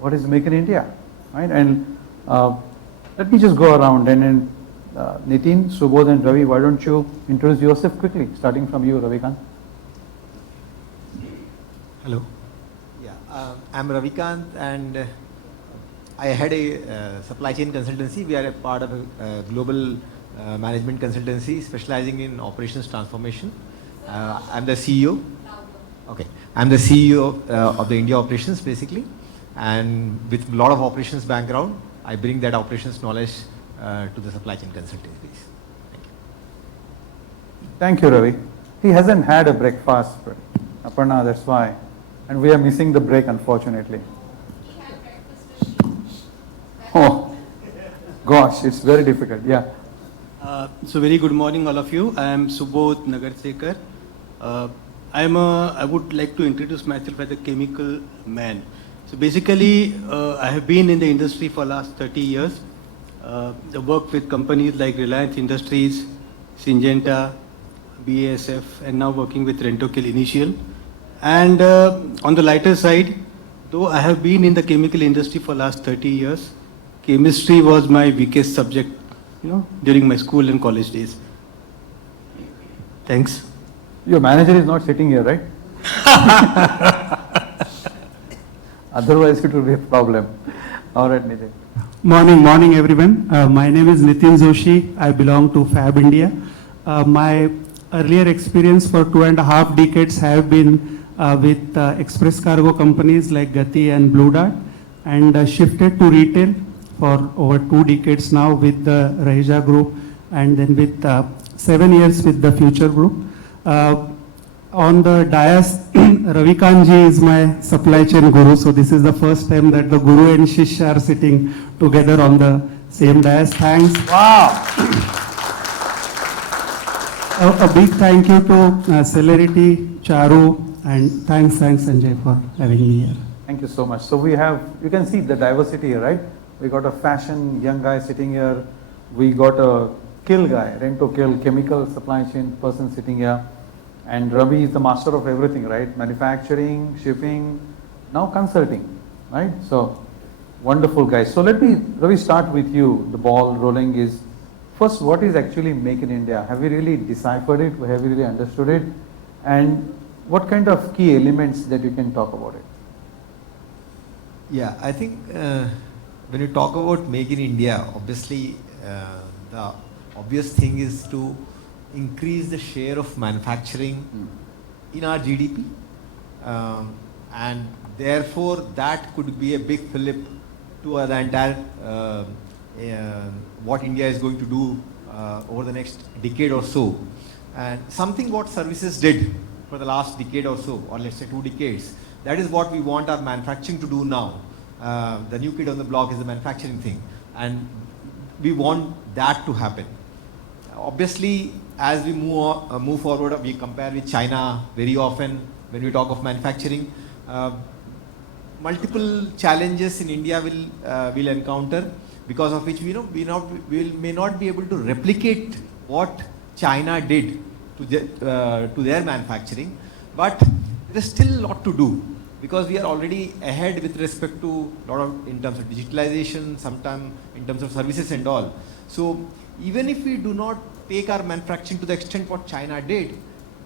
what is Make in India, right? And let me just go around and then Nitin, Subodh and Ravi, why don't you introduce yourself quickly, starting from you, Ravikant. Hello. Yeah, I'm Ravikant and I had a supply chain consultancy. We are a part of a global management consultancy specializing in operations transformation. I'm the CEO. Okay, I'm the CEO of the India operations basically, and with a lot of operations background, I bring that operations knowledge to the supply chain consultancies. Thank you. Thank you, Ravi. He hasn't had a breakfast, Aparna, that's why. And we are missing the break, unfortunately. He had breakfast with Oh, gosh, it's very difficult. Yeah. So very good morning, all of you. I am Subodh Nagarsekar. I would like to introduce myself as a chemical man. So basically, I have been in the industry for last 30 years. I worked with companies like Reliance Industries, Syngenta, BASF, and now working with Rentokil Initial. And on the lighter side, though I have been in the chemical industry for last 30 years, chemistry was my weakest subject, during my school and college days. Thanks. Your manager is not sitting here, right? Otherwise, it will be a problem. All right, Nitin. Morning everyone. My name is Nitin Joshi. I belong to Fab India. My earlier experience for 2.5 decades have been with express cargo companies like Gati and Blue Dart, and shifted to retail for over 2 decades now with the Rahija Group, and then with 7 years with the Future Group. On the dais, Ravikant ji is my supply chain guru, so this is the first time that the guru and shishya are sitting together on the same dais. Thanks. Wow. A big thank you to Celerity, Charu, and thanks Sanjay for having me here. Thank you so much. So we have, you can see the diversity here, right? We got a fashion young guy sitting here. We got a kill guy, Rentokil, chemical supply chain person sitting here. And Ravi is the master of everything, right? Manufacturing, shipping, now consulting, right? So wonderful guys. So let me, Ravi, start with you. The ball rolling is, first, what is actually Make in India? Have we really deciphered it? Have we really understood it? And what kind of key elements that you can talk about it? Yeah, I think when you talk about Make in India, obviously the obvious thing is to increase the share of manufacturing in our GDP, and therefore that could be a big flip to the entire what India is going to do over the next decade or so, and something what services did for the last decade or so, or let's say 2 decades. That is what we want our manufacturing to do now. The new kid on the block is the manufacturing thing, and we want that to happen. Obviously, as we move forward, we compare with China very often when we talk of manufacturing. Multiple challenges in India will encounter, because of which we may not be able to replicate what China did to their manufacturing, but there is still a lot to do, because we are already ahead with respect to lot of in terms of digitalization, sometime in terms of services and all. So even if we do not take our manufacturing to the extent what China did,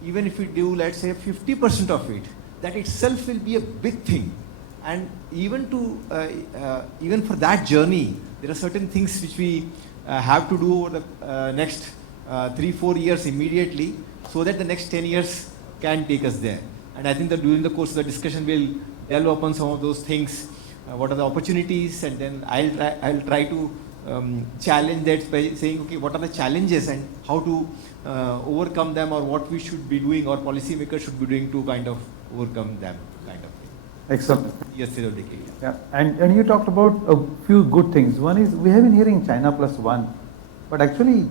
even if we do, let's say 50% of it, that itself will be a big thing. And even for that journey, there are certain things which we have to do over the next 3-4 years immediately, so that the next 10 years can take us there. And I think that during the course of the discussion, we'll delve upon some of those things. What are the opportunities, and then I'll try to challenge that by saying, okay, what are the challenges and how to overcome them, or what we should be doing, or policymakers should be doing to kind of overcome them, kind of thing. Excellent. Yes, Celerity. Yeah, and you talked about a few good things. One is, we have been hearing China plus one, but actually,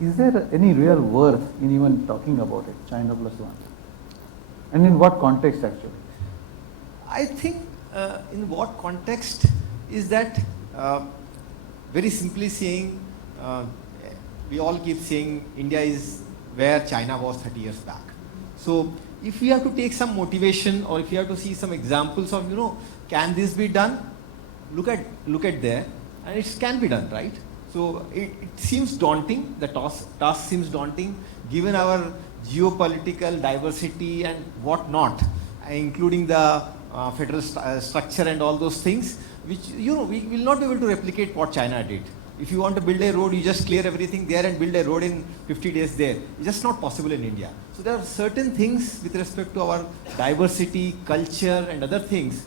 is there any real worth in even talking about it, China plus one? And in what context actually? I think in what context is that, very simply saying, we all keep saying India is where China was 30 years back. So if we have to take some motivation, or if you have to see some examples of, can this be done? look at there, and it can be done, right? So it seems daunting. The task seems daunting, given our geopolitical diversity and whatnot, including the federal structure and all those things, which we will not be able to replicate what China did. If you want to build a road, you just clear everything there and build a road in 50 days there. It's just not possible in India. So there are certain things with respect to our diversity, culture and other things,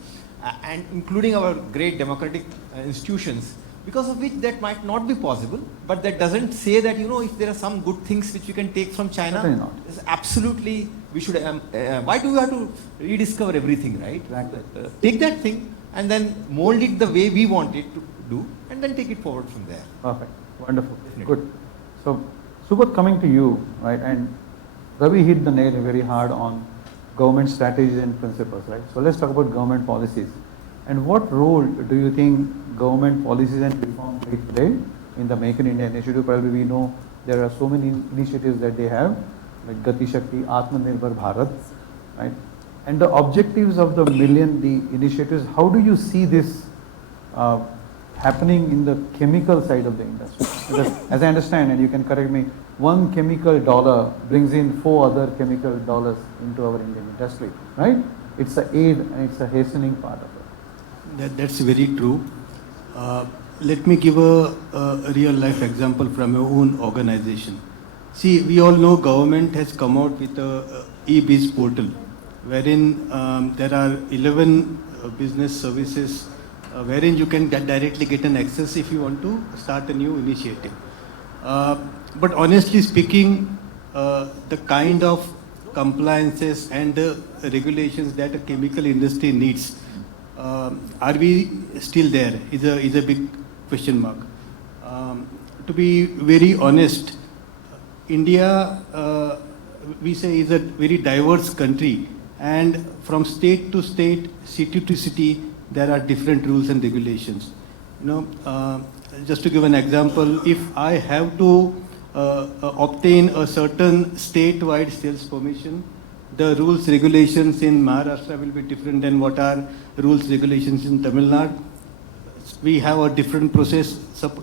and including our great democratic institutions, because of which that might not be possible. But that doesn't say that, if there are some good things which we can take from China, Certainly not. absolutely we should, why do we have to rediscover everything, right? Exactly. Take that thing and then mold it the way we want it to do, and then take it forward from there. Perfect. Wonderful. Definitely. Good. So, Subodh, coming to you, right? And Ravi hit the nail very hard on government strategies and principles, right? So let's talk about government policies. And what role do you think government policies and reforms play today in the Make in India initiative? Probably we know there are so many initiatives that they have, like Gati Shakti, Atmanirbhar Bharat, right? And the objectives of the million, the initiatives, how do you see this happening in the chemical side of the industry? Because as I understand, and you can correct me, one chemical dollar brings in 4 other chemical dollars into our Indian industry, right? It's a aid and it's a hastening part of it. That's very true. Let me give a real life example from your own organization. See, we all know government has come out with a e-biz portal, wherein there are 11 business services wherein you can directly get an access if you want to start a new initiative. But honestly speaking, the kind of compliances and the regulations that a chemical industry needs, are we still there? Is a big question mark. To be very honest, India, we say, is a very diverse country, and from state to state, city to city, there are different rules and regulations. Just to give an example, if I have to obtain a certain statewide sales permission, the rules regulations in Maharashtra will be different than what are rules regulations in Tamil Nadu. We have a different process,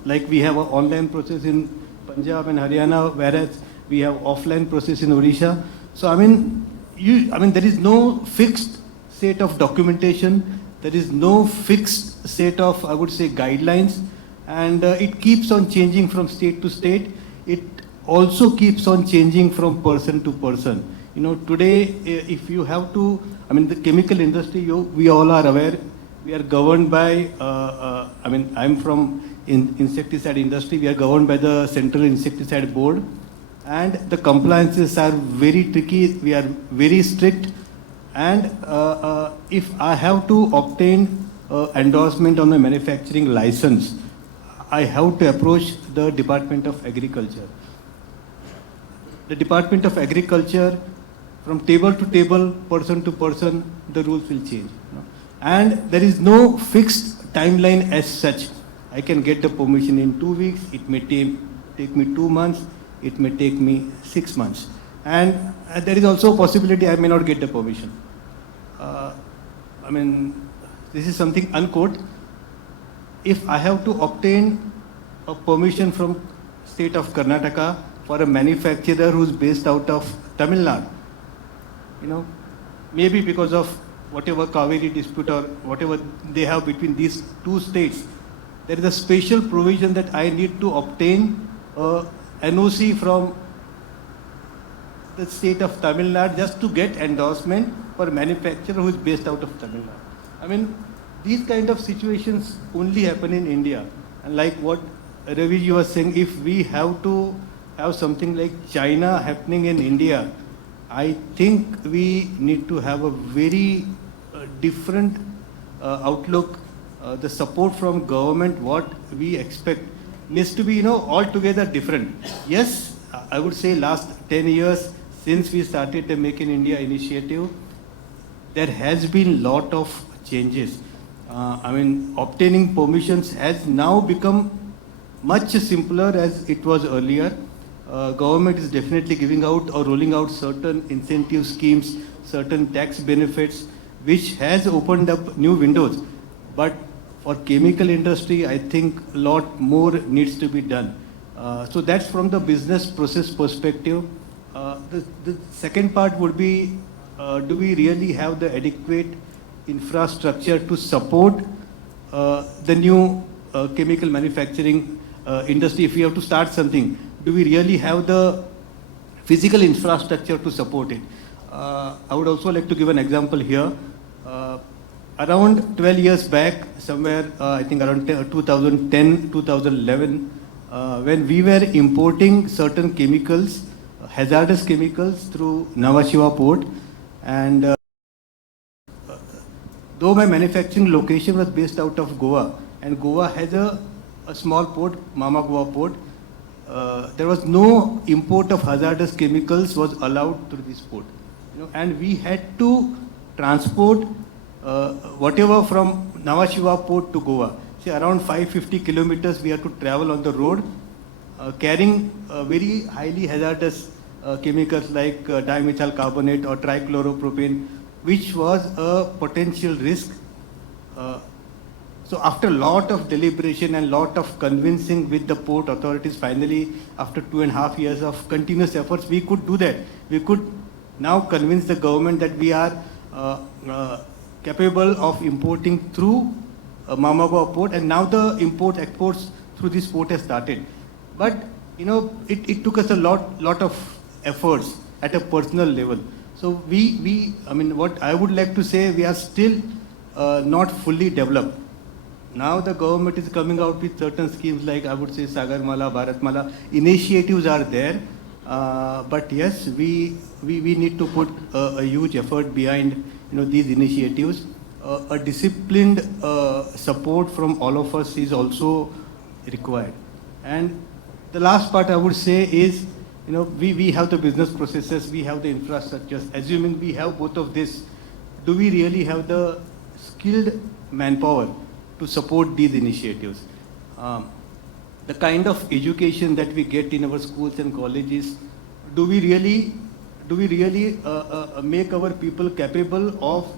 like we have an online process in Punjab and Haryana, whereas we have offline process in Odisha. So there is no fixed set of documentation. There is no fixed set of, I would say, guidelines, and it keeps on changing from state to state. It also keeps on changing from person to person. Today, if you have to, the chemical industry, we all are aware, we are governed by, I'm from insecticide industry, we are governed by the Central Insecticide Board, and the compliances are very tricky, we are very strict, and if I have to obtain endorsement on a manufacturing license, I have to approach the Department of Agriculture. The Department of Agriculture, from table to table, person to person, the rules will change. And there is no fixed timeline as such. I can get the permission in 2 weeks, it may take me 2 months, it may take me 6 months. And there is also a possibility I may not get the permission. This is something unquote. If I have to obtain a permission from state of Karnataka for a manufacturer who is based out of Tamil Nadu, maybe because of whatever Kaveri dispute or whatever they have between these 2 states, there is a special provision that I need to obtain a NOC from the state of Tamil Nadu just to get endorsement for a manufacturer who is based out of Tamil Nadu. These kind of situations only happen in India. And like what Ravi was saying, if we have to have something like China happening in India, I think we need to have a very different outlook. The support from government, what we expect, needs to be altogether different. Yes, I would say last 10 years since we started the Make in India initiative, there has been lot of changes. Obtaining permissions has now become much simpler as it was earlier. Government is definitely giving out or rolling out certain incentive schemes, certain tax benefits, which has opened up new windows. But for chemical industry, I think a lot more needs to be done. So that's from the business process perspective. The second part would be, do we really have the adequate infrastructure to support the new chemical manufacturing industry? If we have to start something, do we really have the physical infrastructure to support it? I would also like to give an example here. Around 12 years back, somewhere, I think around 2010, 2011, when we were importing certain chemicals, hazardous chemicals through Nhava Sheva port, and though my manufacturing location was based out of Goa, and Goa has a small port, Mama Goa port, there was no import of hazardous chemicals was allowed through this port. And we had to transport whatever from Nhava Sheva port to Goa. Say around 550 kilometers we had to travel on the road, carrying very highly hazardous chemicals like dimethyl carbonate or trichloropropane, which was a potential risk. So after a lot of deliberation and lot of convincing with the port authorities, finally after 2.5 years of continuous efforts, we could do that. We could now convince the government that we are capable of importing through Mamagoa port, and now the exports through this port has started. But it took us a lot of efforts at a personal level. So I mean, what I would like to say, we are still not fully developed. Now the government is coming out with certain schemes like, I would say, Sagarmala, Bharatmala. Initiatives are there, but yes, we need to put a huge effort behind these initiatives. A disciplined support from all of us is also required. And the last part I would say is, we have the business processes, we have the infrastructures. Assuming we have both of this, do we really have the skilled manpower to support these initiatives? The kind of education that we get in our schools and colleges, do we really make our people capable of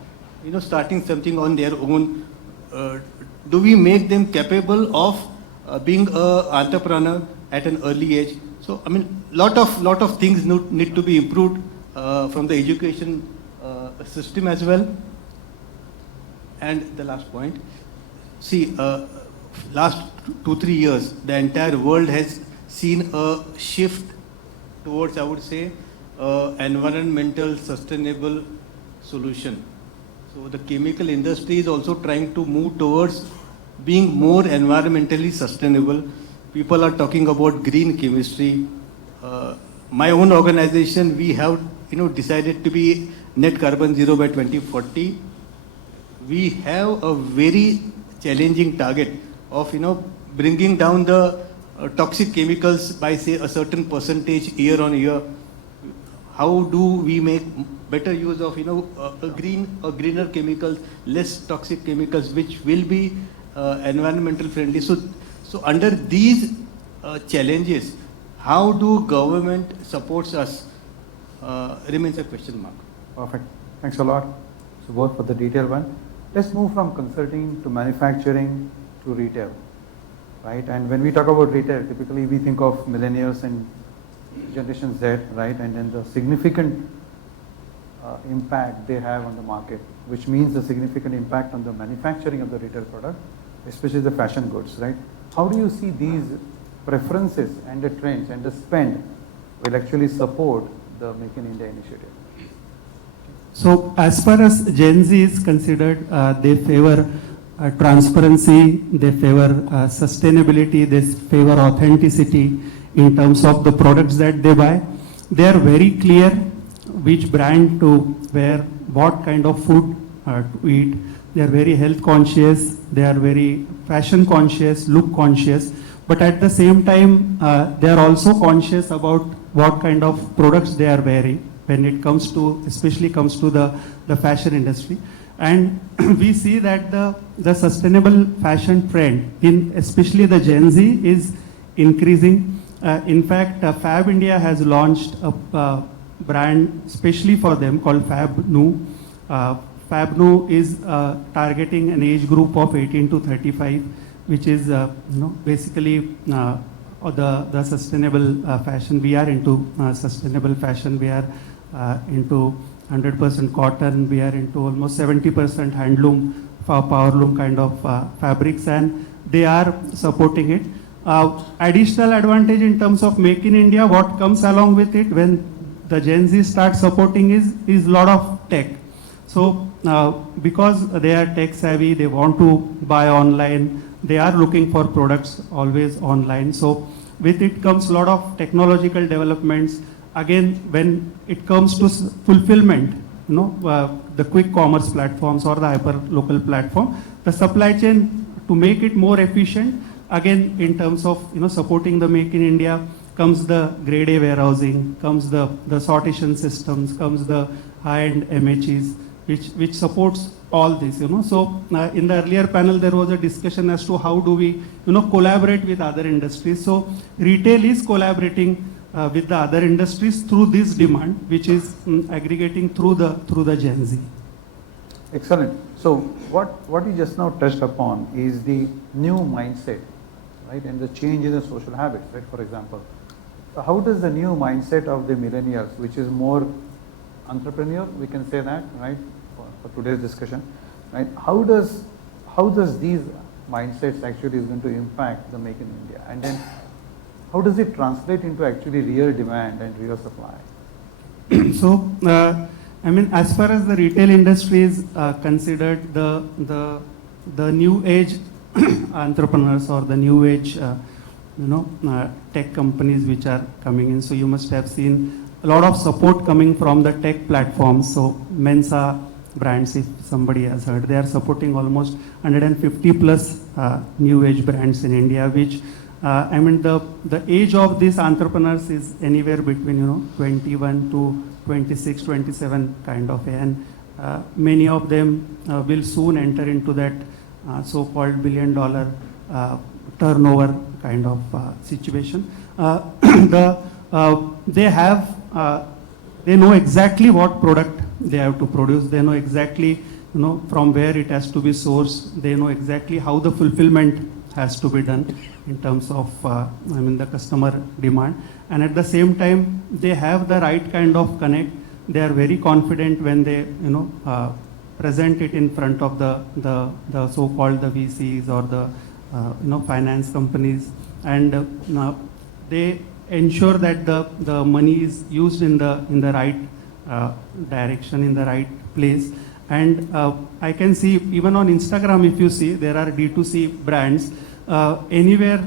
starting something on their own? Do we make them capable of being an entrepreneur at an early age? So, I mean, lot of things need to be improved from the education system as well. And the last point, see, last 2-3 years, the entire world has seen a shift towards, I would say, environmental sustainable solution. So the chemical industry is also trying to move towards being more environmentally sustainable. People are talking about green chemistry. My own organization, we have decided to be net carbon zero by 2040. We have a very challenging target of bringing down the toxic chemicals by, say, a certain percentage year on year. How do we make better use of greener chemicals, less toxic chemicals, which will be environmental friendly? So under these challenges, how do government supports us remains a question mark. Perfect. Thanks a lot, Subodh, for the detailed one. Let's move from consulting to manufacturing to retail, right? And when we talk about retail, typically we think of millennials and Generation Z, right? And then the significant impact they have on the market, which means the significant impact on the manufacturing of the retail product, especially the fashion goods, right? How do you see these preferences and the trends and the spend will actually support the Make in India initiative? So as far as Gen Z is considered, they favor transparency, they favor sustainability, they favor authenticity in terms of the products that they buy. They are very clear which brand to wear, what kind of food to eat. They are very health conscious, they are very fashion conscious, look conscious, but at the same time, they are also conscious about what kind of products they are wearing when it comes to, especially comes to the fashion industry. And we see that the sustainable fashion trend in especially the Gen Z is increasing. In fact, Fab India has launched a brand especially for them called Fab Nu. Fabno is targeting an age group of 18 to 35, which is basically the sustainable fashion. We are into sustainable fashion. We are into 100% cotton. We are into almost 70% handloom, powerloom kind of fabrics, and they are supporting it. Additional advantage in terms of Make in India, what comes along with it when the Gen Z start supporting is lot of tech. So because they are tech savvy, they want to buy online, they are looking for products always online. So with it comes a lot of technological developments. Again, when it comes to fulfillment, the quick commerce platforms or the hyper local platform, the supply chain to make it more efficient. Again, in terms of supporting the Make in India, comes the grade A warehousing, comes the sortation systems, comes the high-end MHEs, which supports all this. So in the earlier panel there was a discussion as to how do we collaborate with other industries. So retail is collaborating with the other industries through this demand, which is aggregating through the Gen Z. Excellent. So what you just now touched upon is the new mindset, right, and the change in the social habits, right? For example, so how does the new mindset of the millennials, which is more entrepreneur, we can say that, right, for today's discussion, right? How does these mindsets actually is going to impact the Make in India, and then how does it translate into actually real demand and real supply? So, as far as the retail industry is considered, the new age entrepreneurs or the new age, tech companies which are coming in. So you must have seen a lot of support coming from the tech platforms. So Mensa brands, if somebody has heard, they are supporting almost 150 plus new age brands in India, which the age of these entrepreneurs is anywhere between 21 to 26, 27 kind of, and many of them will soon enter into that so-called $1 billion turnover kind of situation. They know exactly what product they have to produce. They know exactly from where it has to be sourced. They know exactly how the fulfillment has to be done in terms of the customer demand, and at the same time they have the right kind of connect. They are very confident when they present it in front of the so-called the VCs or the finance companies, and they ensure that the money is used in the right direction, in the right place. And I can see even on Instagram, if you see, there are D2C brands anywhere.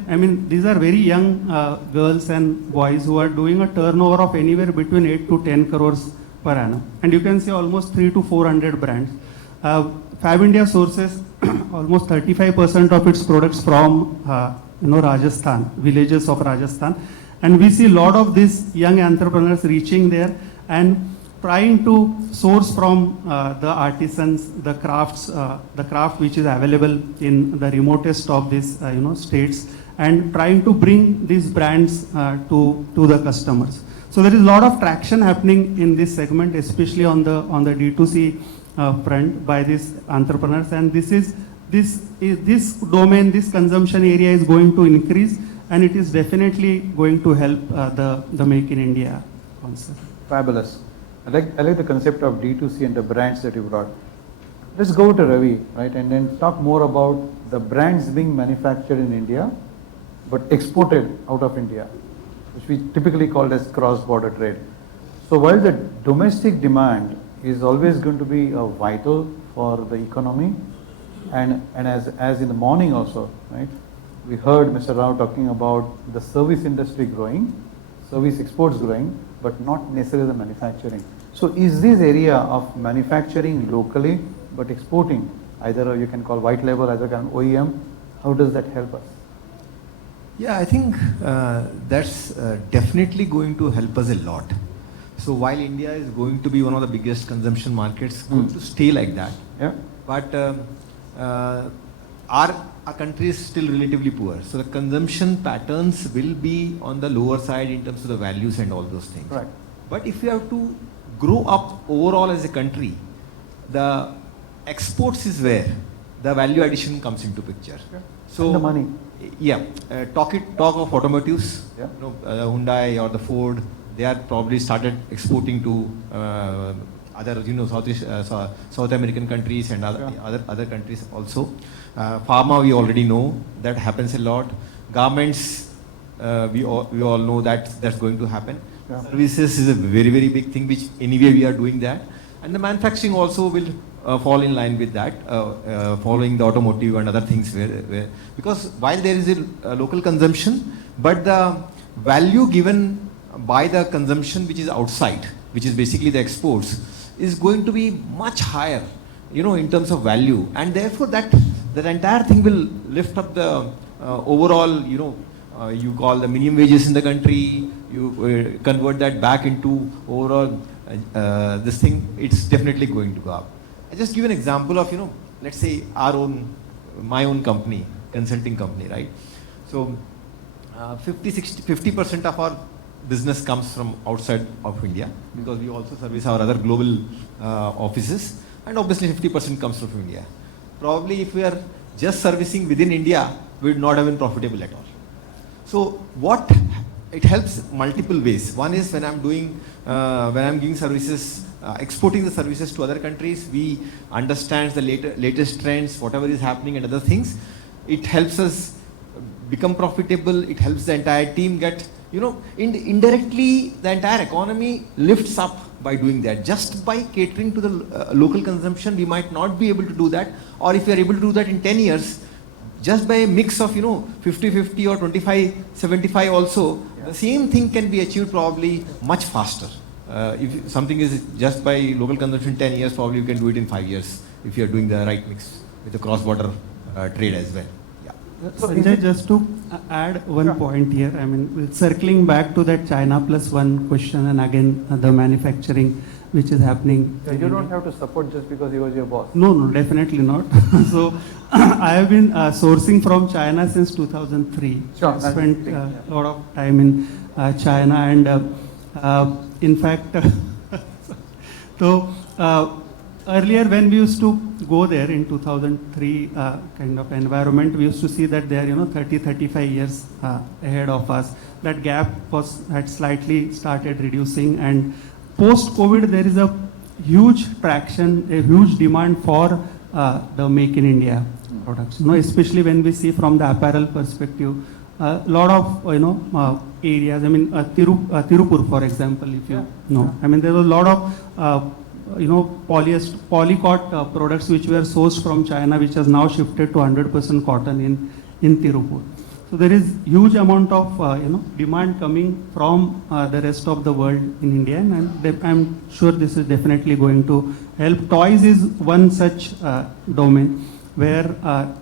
These are very young girls and boys who are doing a turnover of anywhere between 8 to 10 crores per annum, and you can see almost 300 to 400 brands. Fab India sources almost 35% of its products from Rajasthan, villages of Rajasthan, and we see a lot of these young entrepreneurs reaching there and trying to source from the artisans, the craft which is available in the remotest of these states, and trying to bring these brands to the customers. So there is a lot of traction happening in this segment, especially on the D2C front by these entrepreneurs, and this domain, this consumption area is going to increase, and it is definitely going to help the Make in India concept. Fabulous. I like the concept of D2C and the brands that you brought. Let's go to Ravi, right, and then talk more about the brands being manufactured in India but exported out of India, which we typically call as cross-border trade. So while the domestic demand is always going to be vital for the economy, and as in the morning also, right, we heard Mr. Rao talking about the service industry growing, service exports growing, but not necessarily the manufacturing. So is this area of manufacturing locally but exporting, either you can call white label, either can OEM, how does that help us? Yeah, I think that's definitely going to help us a lot. So while India is going to be one of the biggest consumption markets, going to stay like that. Yeah. But our country is still relatively poor. So the consumption patterns will be on the lower side in terms of the values and all those things. Right. But if you have to grow up overall as a country, the exports is where the value addition comes into picture. Yeah. So And the money. Yeah, talk of automotives. Yeah. You know, Hyundai or the Ford, they are probably started exporting to other, you know, South American countries and other countries also. Pharma, we already know that happens a lot. Garments, we all know that that's going to happen. Yeah. Services is a very, very big thing, which anyway we are doing that. And the manufacturing also will fall in line with that, following the automotive and other things where because while there is a local consumption, but the value given by the consumption which is outside, which is basically the exports, is going to be much higher, you know, in terms of value, and therefore that entire thing will lift up the overall, you know, you call the minimum wages in the country, you convert that back into overall this thing, it's definitely going to go up. I just give an example of, you know, let's say my own company, consulting company, right? So 50% of our business comes from outside of India, because we also service our other global offices, and obviously 50% comes from India. Probably if we are just servicing within India, we would not have been profitable at all. So it helps multiple ways. One is when I'm giving services, exporting the services to other countries, we understand the latest trends, whatever is happening and other things. It helps us become profitable. It helps the entire team get, you know, indirectly the entire economy lifts up by doing that. Just by catering to the local consumption, we might not be able to do that. Or if we are able to do that in 10 years, just by a mix of, you know, 50-50 or 25-75 also, the same thing can be achieved probably much faster. If something is just by local consumption 10 years, probably you can do it in 5 years if you are doing the right mix with the cross-border trade as well. Yeah. So Sanjay, just to add one point here, I mean, circling back to that China plus one question, and again the manufacturing which is happening. you don't have to support just because he was your boss. No, definitely not. So I have been sourcing from China since 2003. Sure. I spent a lot of time in China, and in fact, so earlier when we used to go there in 2003 kind of environment, we used to see that they are, you know, 30-35 years ahead of us. That gap had slightly started reducing, and post-COVID there is a huge traction, a huge demand for the Make in India products. You know, especially when we see from the apparel perspective, a lot of, you know, areas. I mean, Tirupur, for example, if you know. I mean, there was a lot of you know, polycot products which were sourced from China, which has now shifted to 100% cotton in Tirupur. So there is huge amount of you know, demand coming from the rest of the world in India, and I'm sure this is definitely going to help. Toys is one such domain where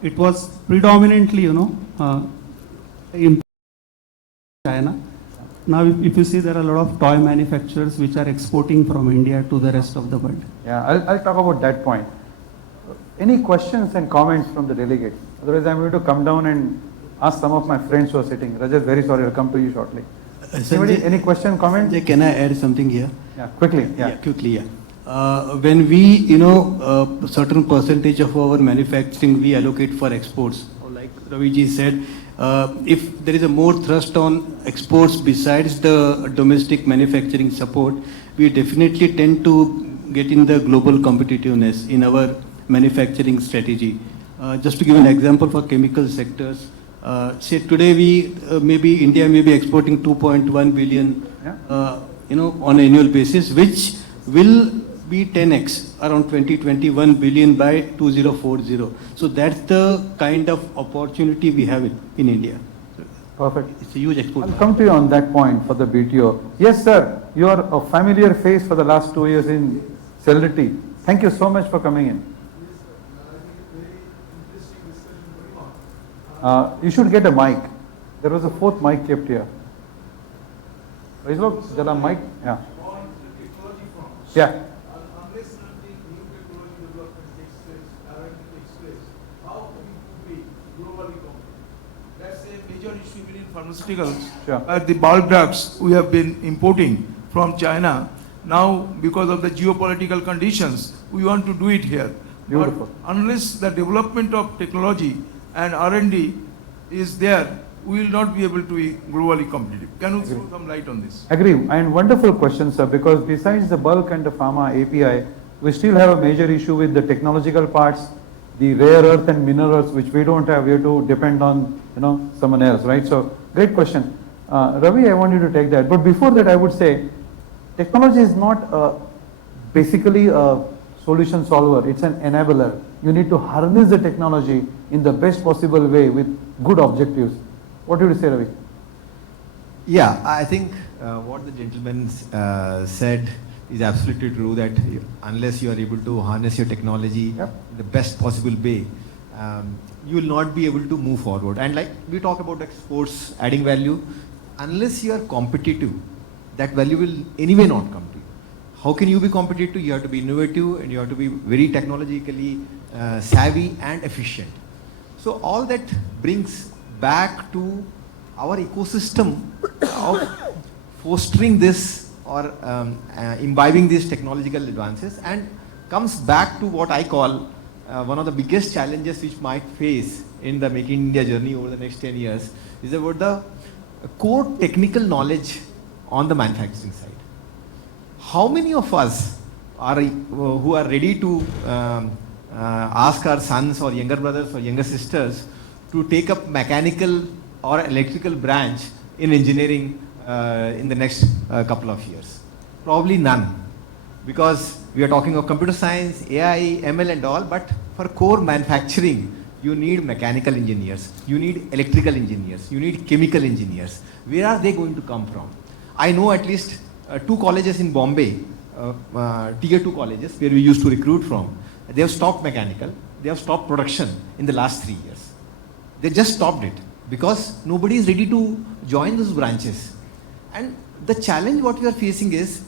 it was predominantly, you know, in China. Now, if you see, there are a lot of toy manufacturers which are exporting from India to the rest of the world. Yeah, I'll talk about that point. Any questions and comments from the delegates? Otherwise, I'm going to come down and ask some of my friends who are sitting. Rajat, very sorry, I'll come to you shortly. Anybody, any question, comment? Sanjay, can I add something here? Yeah, quickly. Yeah. Quickly. When we, you know, a certain percentage of our manufacturing we allocate for exports, or like Raviji said, if there is a more thrust on exports besides the domestic manufacturing support, we definitely tend to get in the global competitiveness in our manufacturing strategy. Just to give an example for chemical sectors, say today we India may be exporting 2.1 billion, you know, on an annual basis, which will be 10x, around 21 billion by 2040. So that's the kind of opportunity we have in India. Perfect. It's a huge export. I'll come to you on that point for the BTO. Yes, sir. You are a familiar face for the last 2 years in Celerity. Thank you so much for coming in. You should get a mic. There was a fourth mic kept here. Is it Jala mic? Yeah. Yeah. Pharmaceuticals, Sure. the bulk drugs we have been importing from China. Now, because of the geopolitical conditions, we want to do it here. Beautiful. But unless the development of technology and R&D is there, we will not be able to be globally competitive. Can you throw some light on this? Agree, and wonderful question, sir, because besides the bulk and the pharma API, we still have a major issue with the technological parts, the rare earth and minerals, which we don't have. We have to depend on, someone else, right? So, great question. Ravi, I want you to take that. But before that, I would say, technology is not basically a solution solver. It's an enabler. You need to harness the technology in the best possible way with good objectives. What do you say, Ravi? Yeah, I think what the gentleman said is absolutely true, that unless you are able to harness your technology Yep. in the best possible way, you will not be able to move forward. And like we talk about exports adding value, unless you are competitive, that value will anyway not come to you. How can you be competitive? You have to be innovative and you have to be very technologically savvy and efficient. So all that brings back to our ecosystem of fostering this or imbibing these technological advances, and comes back to what I call one of the biggest challenges which might face in the Make in India journey over the next 10 years is about the core technical knowledge on the manufacturing side. How many of us are who are ready to ask our sons or younger brothers or younger sisters to take up mechanical or electrical branch in engineering in the next couple of years? Probably none, because we are talking of computer science, AI, ML and all, but for core manufacturing, you need mechanical engineers, you need electrical engineers, you need chemical engineers. Where are they going to come from? I know at least 2 colleges in Bombay, tier 2 colleges where we used to recruit from. They have stopped mechanical, they have stopped production in the last 3 years. They just stopped it because nobody is ready to join those branches. And the challenge what we are facing is,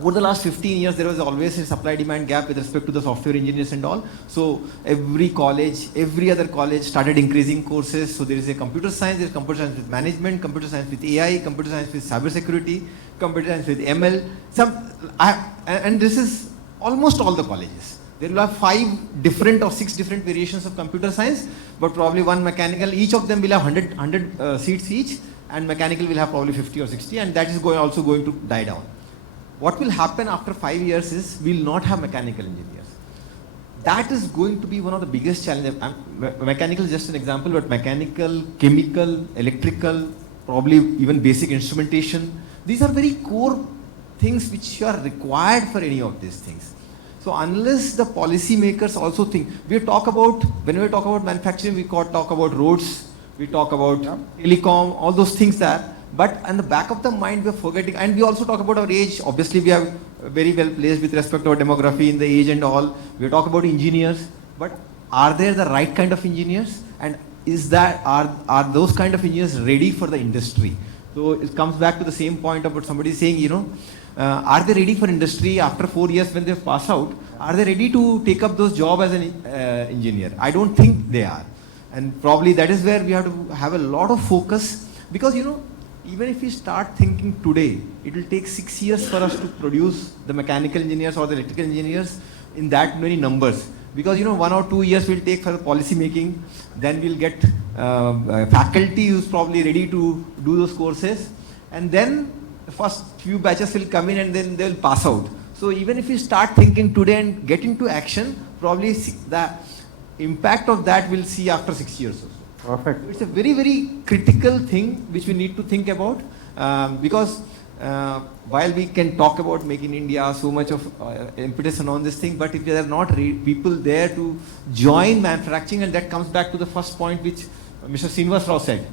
over the last 15 years, there was always a supply-demand gap with respect to the software engineers and all. So every college, every other college started increasing courses. So there is a computer science, there is computer science with management, computer science with AI, computer science with cybersecurity, computer science with ML. And this is almost all the colleges. There will have 5 different or 6 different variations of computer science, but probably one mechanical. Each of them will have 100 seats each, and mechanical will have probably 50 or 60, and that is also going to die down. What will happen after 5 years is we will not have mechanical engineers. That is going to be one of the biggest challenges. Mechanical is just an example, but mechanical, chemical, electrical, probably even basic instrumentation, these are very core things which are required for any of these things. So unless the policy makers also think, when we talk about manufacturing, we talk about roads, we talk about telecom, all those things there. But in the back of the mind, we are forgetting, and we also talk about our age. Obviously, we are very well placed with respect to our demography in the age and all. We talk about engineers, but are there the right kind of engineers? And are those kind of engineers ready for the industry? So it comes back to the same point about somebody saying, are they ready for industry after 4 years when they pass out? Are they ready to take up those jobs as an engineer? I don't think they are. And probably that is where we have to have a lot of focus, because even if we start thinking today, it will take 6 years for us to produce the mechanical engineers or the electrical engineers in that many numbers. Because 1 or 2 years will take for the policy making, then we'll get faculty who's probably ready to do those courses, and then the first few batches will come in and then they'll pass out. So even if we start thinking today and get into action, probably the impact of that we'll see after 6 years or so. Perfect. It's a very, very critical thing which we need to think about, because while we can talk about Make in India, so much of impetus on this thing, but if there are not people there to join manufacturing, and that comes back to the first point which Mr. Srinivas Rao said,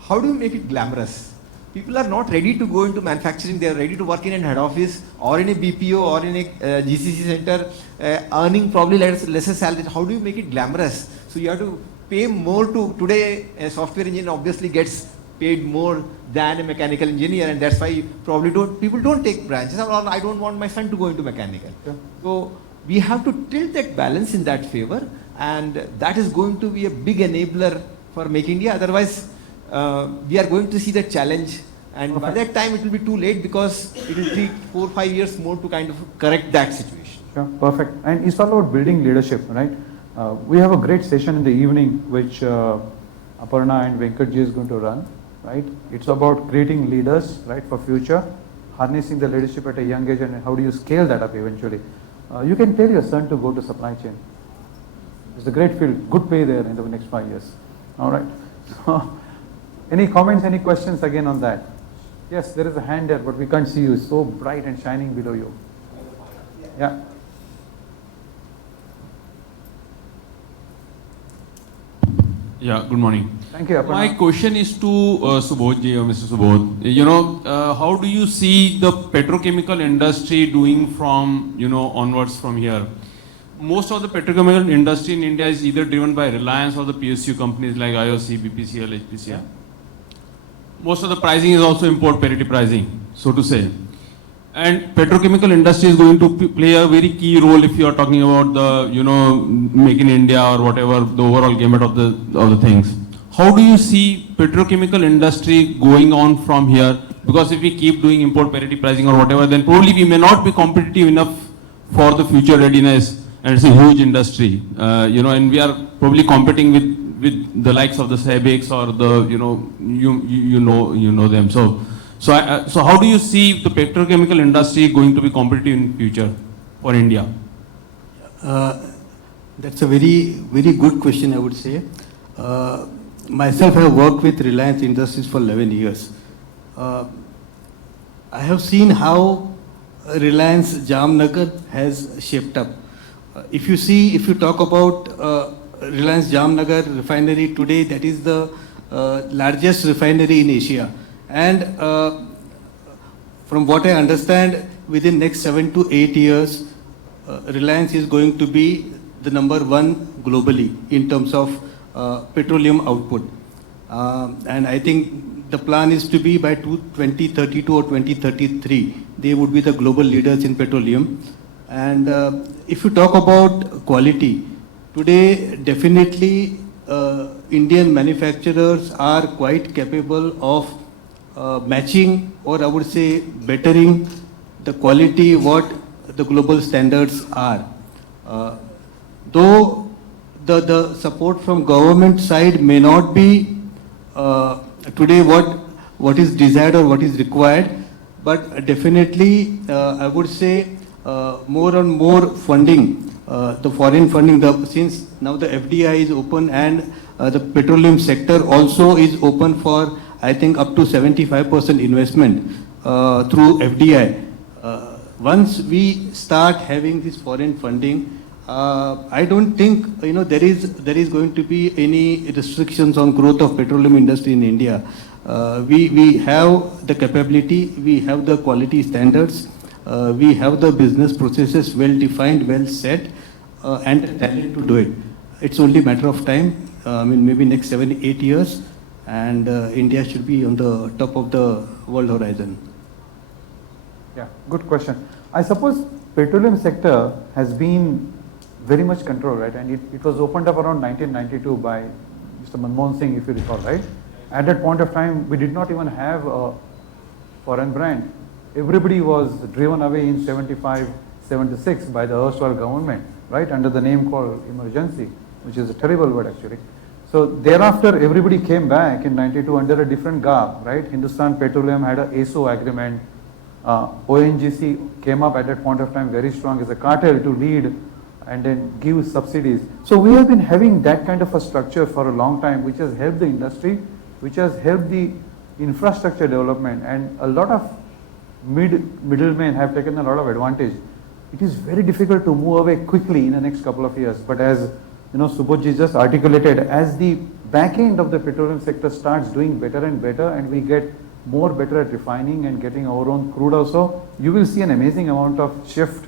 how do you make it glamorous? People are not ready to go into manufacturing, they are ready to work in a head office or in a BPO or in a GCC center, earning probably lesser salary. How do you make it glamorous? So you have to pay more to, today a software engineer obviously gets paid more than a mechanical engineer, and that's why probably people don't take branches, or I don't want my son to go into mechanical. Yeah. So we have to tilt that balance in that favor, and that is going to be a big enabler for Make India. Otherwise, we are going to see that challenge, and by that time it will be too late, because it will take 4 or 5 years more to kind of correct that situation. Sure, perfect. And it's all about building leadership, right? We have a great session in the evening, which Aparna and Venkatji is going to run, right? It's about creating leaders, right, for future, harnessing the leadership at a young age, and how do you scale that up eventually. You can tell your son to go to supply chain. It's a great field, good pay there in the next 5 years. All right. Any comments, any questions again on that? Yes, there is a hand there, but we can't see you. It's so bright and shining below you. Yeah. Yeah, good morning. Thank you, Aparna. My question is to Subodh or Mr. Subodh. You know, how do you see the petrochemical industry doing from, onwards from here? Most of the petrochemical industry in India is either driven by Reliance or the PSU companies like IOC, BPCL, HPCL. Most of the pricing is also import parity pricing, so to say. And petrochemical industry is going to play a very key role if you are talking about the, Make in India or whatever, the overall gamut of the things. How do you see petrochemical industry going on from here? Because if we keep doing import parity pricing or whatever, then probably we may not be competitive enough for the future readiness, and it's a huge industry, and we are probably competing with the likes of the Sabex or the, you know them. So how do you see the petrochemical industry going to be competitive in future for India? That's a very, very good question, I would say. Myself, I have worked with Reliance Industries for 11 years. I have seen how Reliance Jamnagar has shaped up. If you talk about Reliance Jamnagar refinery today, that is the largest refinery in Asia. And from what I understand, within next 7 to 8 years, Reliance is going to be the #1 globally in terms of petroleum output. And I think the plan is to be by 2032 or 2033, they would be the global leaders in petroleum. And if you talk about quality, today definitely Indian manufacturers are quite capable of matching, or I would say bettering the quality what the global standards are. Though the support from government side may not be today what is desired or what is required, but definitely I would say more and more funding, the foreign funding, since now the FDI is open and the petroleum sector also is open for, I think, up to 75% investment through FDI. Once we start having this foreign funding, I don't think there is going to be any restrictions on growth of petroleum industry in India. We have the capability, we have the quality standards, we have the business processes well defined, well set, and the talent to do it. It's only a matter of time. Maybe next 7-8 years, and India should be on the top of the world horizon. Yeah, good question. I suppose petroleum sector has been very much controlled, right? And it was opened up around 1992 by Mr. Manmohan Singh, if you recall, right? At that point of time, we did not even have a foreign brand. Everybody was driven away in 75, 76 by the erstwhile government, right? Under the name called emergency, which is a terrible word actually. So thereafter, everybody came back in 92 under a different garb, right? Hindustan Petroleum had a ASO agreement. ONGC came up at that point of time very strong as a cartel to lead and then give subsidies. So we have been having that kind of a structure for a long time, which has helped the industry, which has helped the infrastructure development, and a lot of middlemen have taken a lot of advantage. It is very difficult to move away quickly in the next couple of years, but as Subodh just articulated, as the back end of the petroleum sector starts doing better and better, and we get more better at refining and getting our own crude also, you will see an amazing amount of shift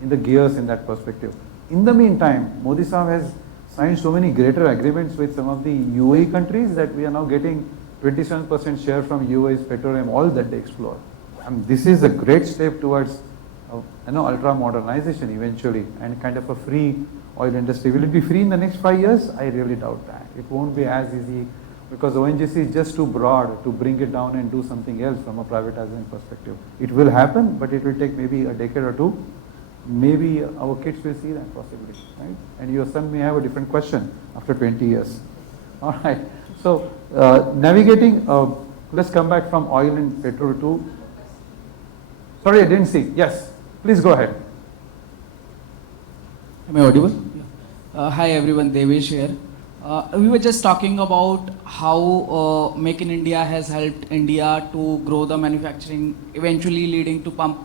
in the gears in that perspective. In the meantime, Modi Sahab has signed so many greater agreements with some of the UAE countries that we are now getting 27% share from UAE's petroleum oil that they explore. And this is a great step towards ultra modernization eventually, and kind of a free oil industry. Will it be free in the next 5 years? I really doubt that. It won't be as easy, because ONGC is just too broad to bring it down and do something else from a privatizing perspective. It will happen, but it will take maybe a decade or two. maybe our kids will see that possibly, right? And your son may have a different question after 20 years. All right. So navigating, let's come back from oil and petrol to, sorry, I didn't see. Yes, please go ahead. Am I audible? Hi everyone, Devesh here. We were just talking about how Make in India has helped India to grow the manufacturing, eventually leading to pump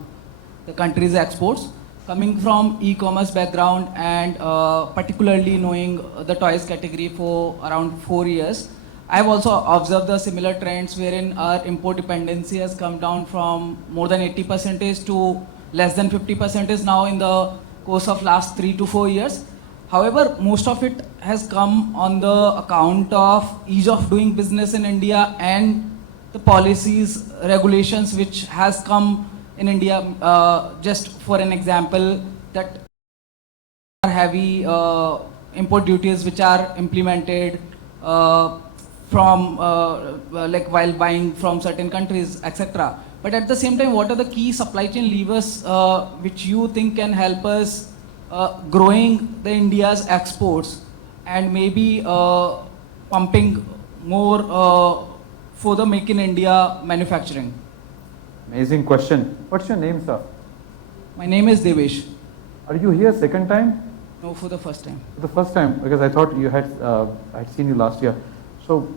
the country's exports. Coming from e-commerce background and particularly knowing the toys category for around 4 years, I've also observed the similar trends wherein our import dependency has come down from more than 80% to less than 50% now in the course of last 3 to 4 years. However, most of it has come on the account of ease of doing business in India and the policies, regulations which has come in India. Just for an example, that heavy import duties which are implemented from like while buying from certain countries, etc. But at the same time, what are the key supply chain levers which you think can help us growing the India's exports and maybe pumping more for the Make in India manufacturing? Amazing question. What's your name, sir? My name is Devesh. Are you here second time? No, for the first time. For the first time, because I thought you had, I'd seen you last year. So,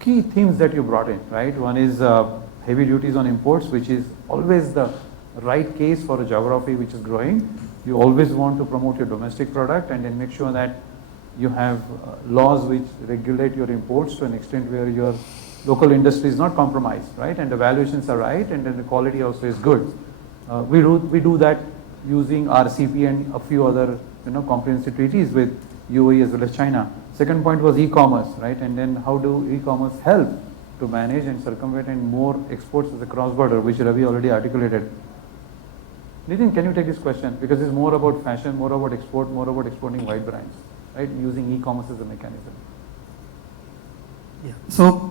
key themes that you brought in, right? One is heavy duties on imports, which is always the right case for a geography which is growing. You always want to promote your domestic product and then make sure that you have laws which regulate your imports to an extent where your local industry is not compromised, right? And the valuations are right, and then the quality also is good. We do that using RCP and a few other, comprehensive treaties with UAE as well as China. Second point was e-commerce, right? And then how do e-commerce help to manage and circumvent and more exports as a cross-border, which Ravi already articulated. Nitin, can you take this question? Because it's more about fashion, more about export, more about exporting white brands, right? Using e-commerce as a mechanism. Yeah. So,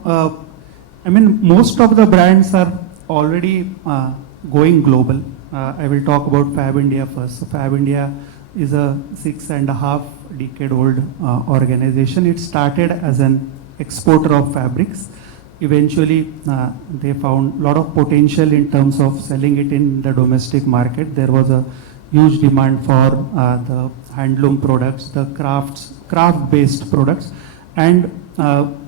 I mean, most of the brands are already going global. I will talk about Fab India first. So Fab India is a 6.5-decade-old organization. It started as an exporter of fabrics. Eventually, they found a lot of potential in terms of selling it in the domestic market. There was a huge demand for the handloom products, the craft-based products, and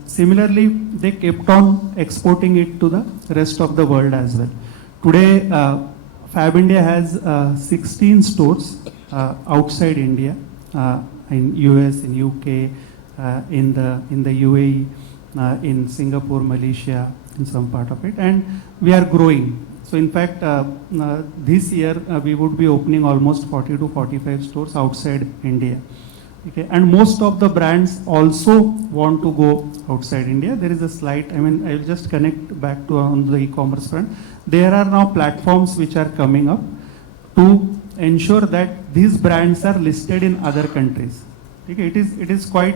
similarly, they kept on exporting it to the rest of the world as well. Today, Fab India has 16 stores outside India, in US, in UK, in the UAE. In Singapore, Malaysia, in some part of it, and we are growing. So in fact, this year we would be opening almost 40 to 45 stores outside India. Okay, and most of the brands also want to go outside India. There is a slight, I mean, I'll just connect back to on the e-commerce front. There are now platforms which are coming up to ensure that these brands are listed in other countries. Okay, it is quite,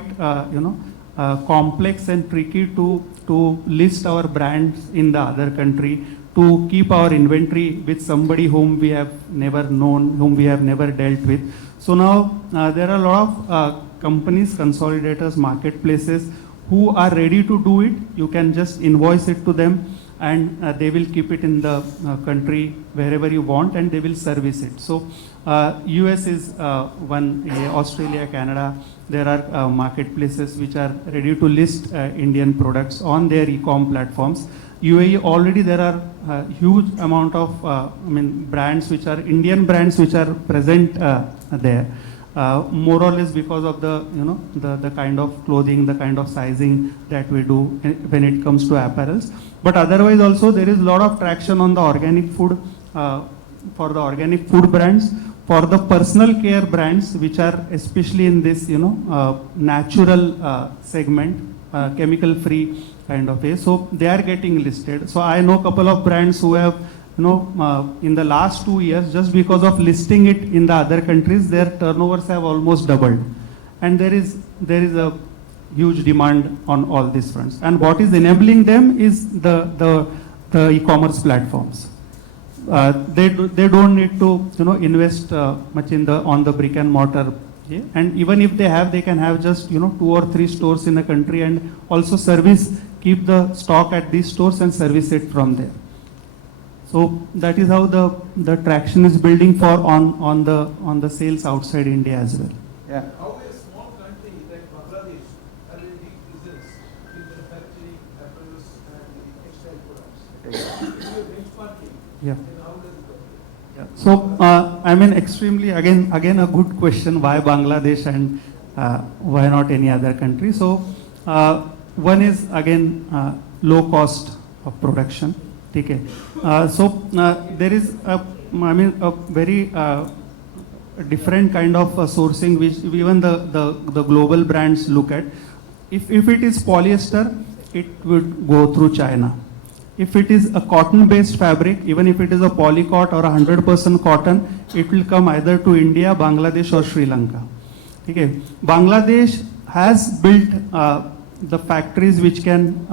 complex and tricky to list our brands in the other country, to keep our inventory with somebody whom we have never known, whom we have never dealt with. So now there are a lot of companies, consolidators, marketplaces who are ready to do it. You can just invoice it to them and they will keep it in the country wherever you want and they will service it. So US is one, Australia, Canada, there are marketplaces which are ready to list Indian products on their e-com platforms. UAE already there are huge amount of brands which are Indian brands which are present there. More or less because of the kind of clothing, the kind of sizing that we do when it comes to apparels. But otherwise also there is a lot of traction on the organic food, for the organic food brands, for the personal care brands which are especially in this natural segment, chemical free kind of way. So they are getting listed. So I know a couple of brands who have in the last 2 years, just because of listing it in the other countries, their turnovers have almost doubled. And there is a huge demand on all these fronts. And what is enabling them is the e-commerce platforms. they don't need to invest much in the on the brick and mortar. Yeah? And even if they have, they can have just 2 or 3 stores in a country and also keep the stock at these stores and service it from there. So that is how the traction is building for on the sales outside India as well. Yeah. How a small country like Bangladesh has a big business in manufacturing apparatus and textile products. If you are benchmarking, Yeah. then how does it compare? Yeah. So, I mean, extremely, again, a good question, why Bangladesh and why not any other country? So, one is, again, low cost of production. Okay. There is, a very different kind of sourcing which even the global brands look at. If it is polyester, it would go through China. If it is a cotton-based fabric, even if it is a polycot or 100% cotton, it will come either to India, Bangladesh or Sri Lanka. Okay. Bangladesh has built the factories which can,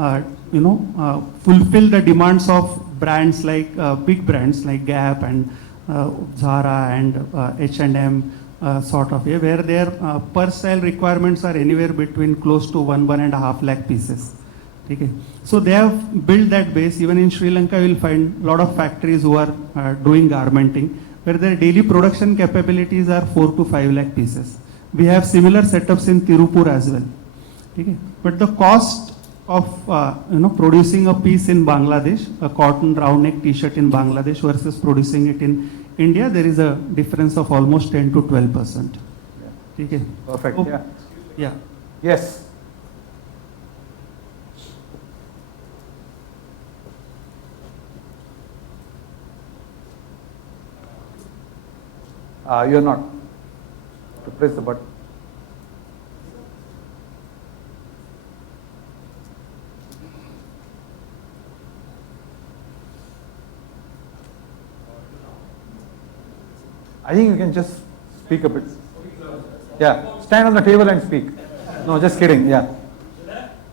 fulfill the demands of brands like big brands like Gap and Zara and H&M sort of, where their per style requirements are anywhere between close to 1.5 lakh pieces. Okay. So they have built that base. Even in Sri Lanka, you will find a lot of factories who are doing garmenting, where their daily production capabilities are 4 to 5 lakh pieces. We have similar setups in Tirupur as well. Okay. But the cost of producing a piece in Bangladesh, a cotton round neck T-shirt in Bangladesh versus producing it in India, there is a difference of almost 10 to 12%. Yeah. Okay. Perfect. Oh, Yeah. Yeah. Yes. You're not. To press the button. I think you can just speak a bit. Yeah, stand on the table and speak. No, just kidding. Yeah.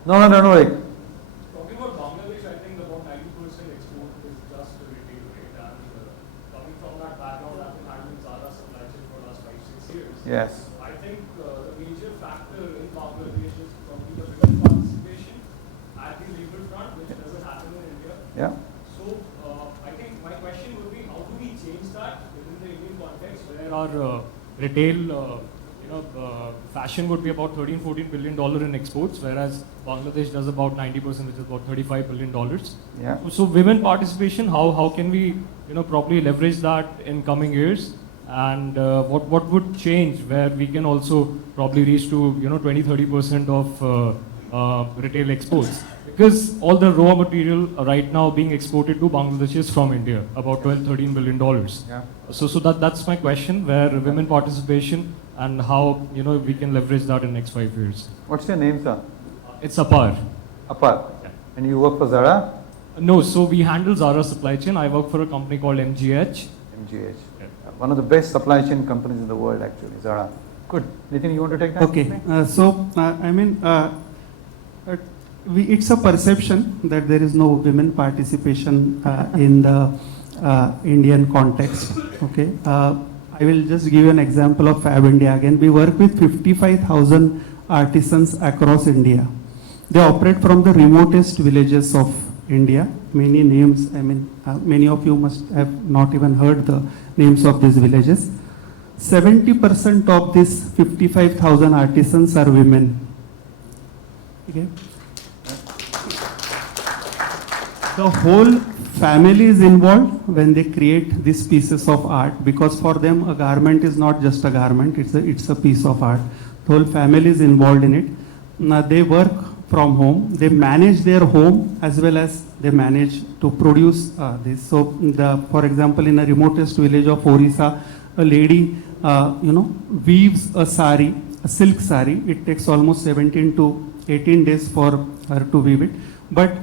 No. Talking about Bangladesh, I think about 90% export is just retail, right? And coming from that background, I've been handling Zara supply chain for the last 5-6 years. Yes. I think the major factor in Bangladesh is probably the women participation at the labor front, which doesn't happen in India. Yeah. So I think my question would be, how do we change that within the Indian context, where our retail, fashion would be about $13-14 billion in exports, whereas Bangladesh does about 90%, which is about $35 billion. Yeah. So women participation, how can we probably leverage that in coming years, and what would change where we can also probably reach to 20-30% of retail exports, because all the raw material right now being exported to Bangladesh is from India, about $12-13 billion. Yeah. So that's my question, where women participation and how we can leverage that in next 5 years. What's your name, sir? It's Apar. Apar. Yeah. And you work for Zara? No, so we handle Zara supply chain. I work for a company called MGH. MGH. Yeah. One of the best supply chain companies in the world, actually, Zara. Good. Nitin, you want to take that? Okay. It's a perception that there is no women participation in the Indian context. Okay. I will just give you an example of Fab India again. We work with 55,000 artisans across India. They operate from the remotest villages of India. Many names, many of you must have not even heard the names of these villages. 70% of these 55,000 artisans are women. Okay. The whole family is involved when they create these pieces of art, because for them a garment is not just a garment, it's a piece of art. The whole family is involved in it. Now they work from home, they manage their home as well as they manage to produce this. So for example, in a remotest village of Orissa, a lady weaves a sari, a silk sari. It takes almost 17 to 18 days for her to weave it. But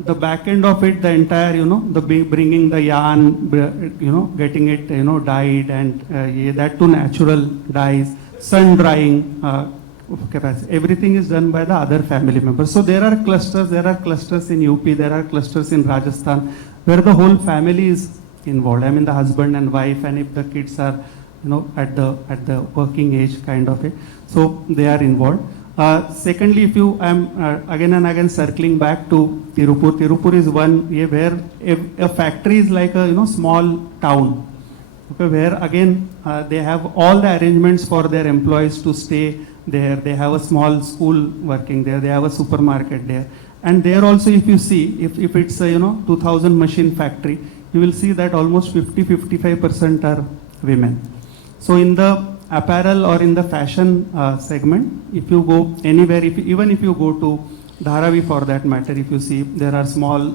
the back end of it, the entire, bringing the yarn, getting it, dyed, and that to natural dyes, sun drying capacity. Everything is done by the other family members. So there are clusters in UP, there are clusters in Rajasthan, where the whole family is involved. I mean the husband and wife, and if the kids are, at the working age kind of it, so they are involved. Secondly, if you, I'm again and again circling back to Tirupur. Tirupur is one where a factory is like a small town. Okay, where again they have all the arrangements for their employees to stay there. They have a small school working there. They have a supermarket there. And there also, if you see, if it's a 2000 machine factory, you will see that almost 50-55% are women. So in the apparel or in the fashion segment, if you go anywhere, even if you go to Dharavi for that matter, if you see, there are small,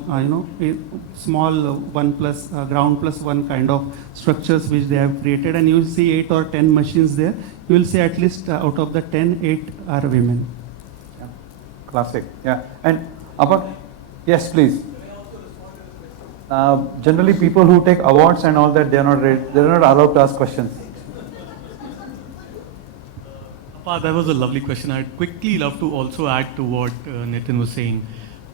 small ground plus one kind of structures which they have created, and you will see 8 or 10 machines there. You will see at least out of the 10, 8 are women. Yeah. Classic. Yeah. And about, yes, please. Generally, people who take awards and all that, they are not allowed to ask questions. That was a lovely question. I'd quickly love to also add to what Nitin was saying.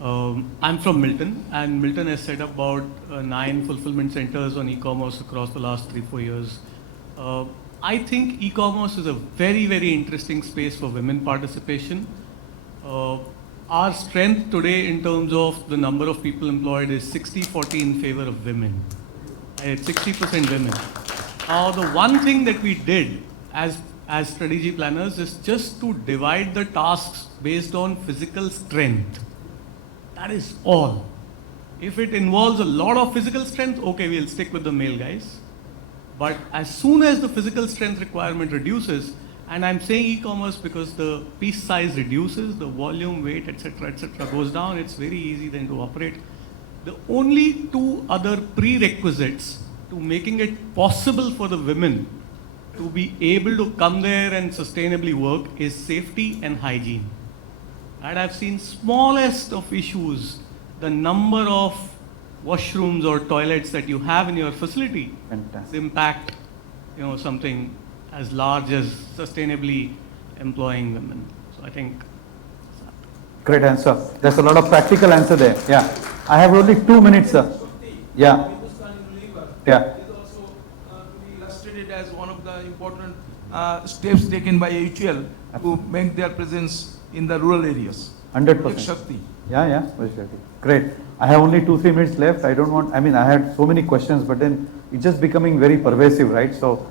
I'm from Milton, and Milton has set up about 9 fulfillment centers on e-commerce across the last 3-4 years. I think e-commerce is a very, very interesting space for women participation. Our strength today in terms of the number of people employed is 60-40 in favor of women. 60% women. Now, the one thing that we did as strategy planners is just to divide the tasks based on physical strength. That is all. If it involves a lot of physical strength, okay, we'll stick with the male guys. But as soon as the physical strength requirement reduces, and I'm saying e-commerce because the piece size reduces, the volume, weight, etc., goes down, it's very easy then to operate. The only 2 other prerequisites to making it possible for the women to be able to come there and sustainably work is safety and hygiene. And I've seen smallest of issues, the number of washrooms or toilets that you have in your facility, impact, something as large as sustainably employing women. So I think. Great answer. There's a lot of practical answer there. Yeah. I have only 2 minutes, sir. Yeah. Yeah. As one of the important steps taken by HUL to make their presence in the rural areas. 100%. Yeah. Great. I have only 2-3 minutes left. I had so many questions, but then it's just becoming very pervasive, right? So,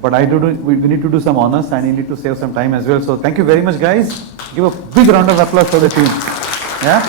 but we need to do some honors, and I need to save some time as well. So thank you very much, guys. Give a big round of applause for the team. Yeah.